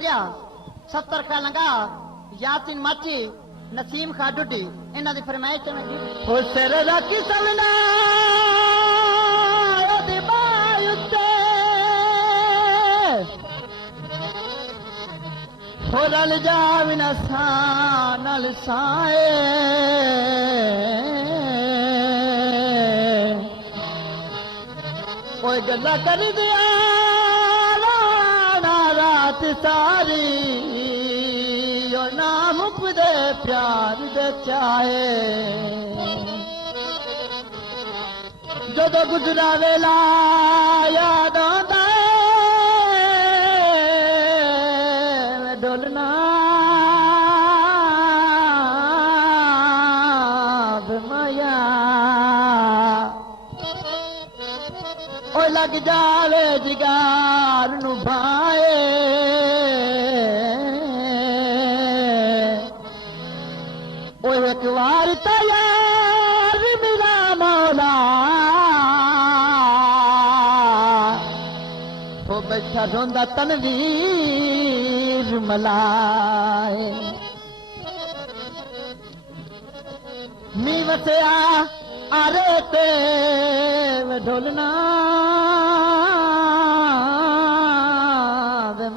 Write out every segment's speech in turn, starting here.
गया 70 का लंगा यासिन माची नसीम खा डुडी इन्हां दी फरमाइश ते मैं ओ सिर रख सवना ओदी बाय उत्ते हो रल जावे ना नल साए ओए गल्ला कर दिया रात सारी और नाम दे प्यार दे चाहे जो गुजरा वेला याद आंदा मैं डोलना माया ओ लग जावे जिगार नु भाए ओ एक बार तैयार मेरा मौला वो बैठा रोंदा तनवीर मलाए मी वसया अरे ते ढोलना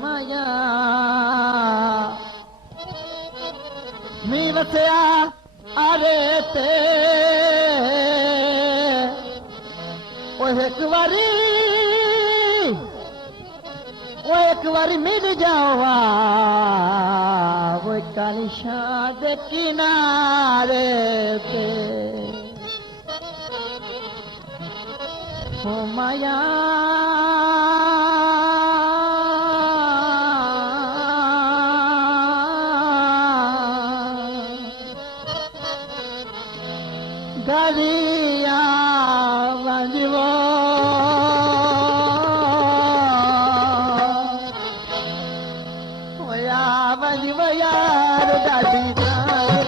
माया मी वसया अरे ते एक बारी मिल जाओ वो काली शाद किनारे पे हो माया गरिया वंजवो होया वंजवो यार दादी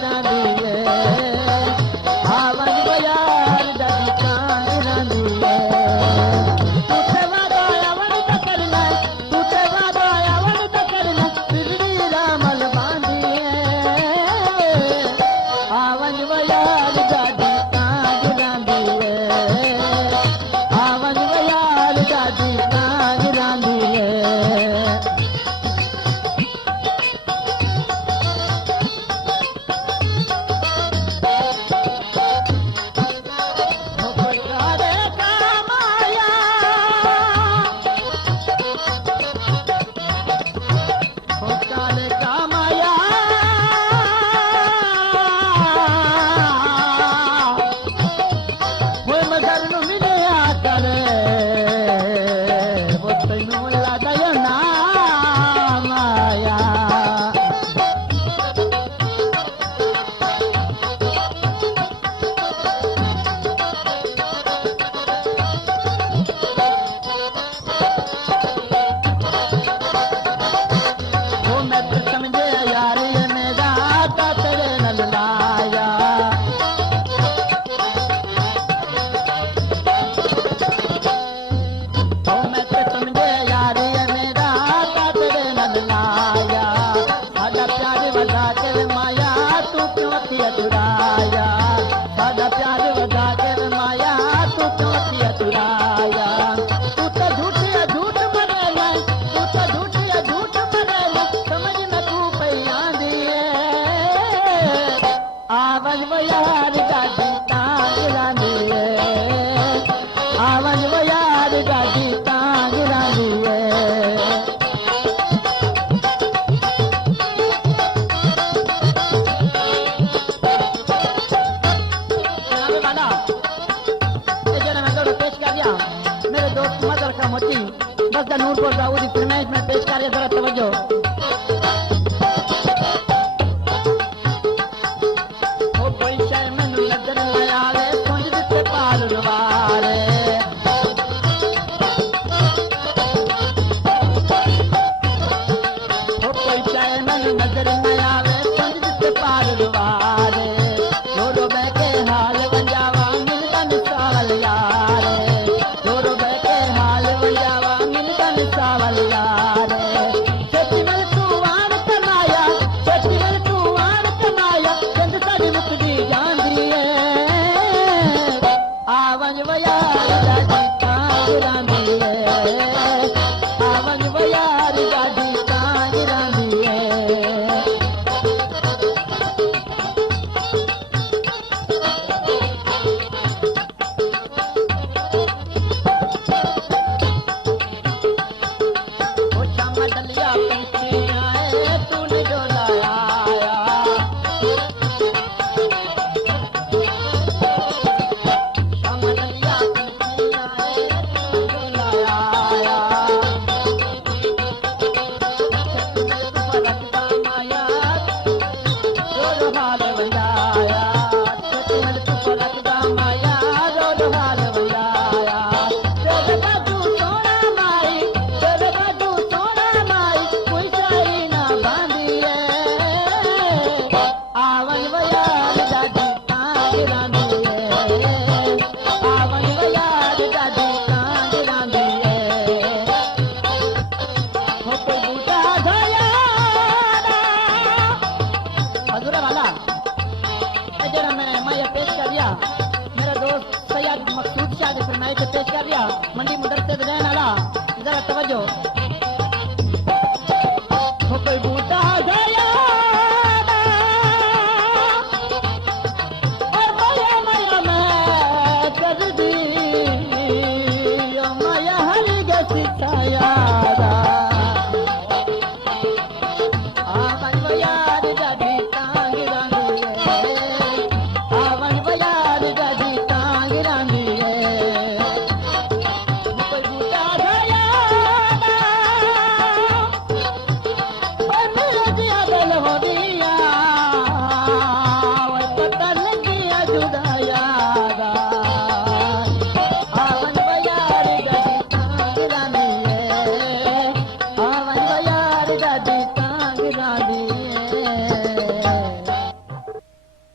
रानी है हाँ वंजवो यार दादी रानी है तूते वादा आवन तो करना तूते वादा आवन तो करना बिगड़ी रामल बांधी है हाँ वंजवो यार दादी यार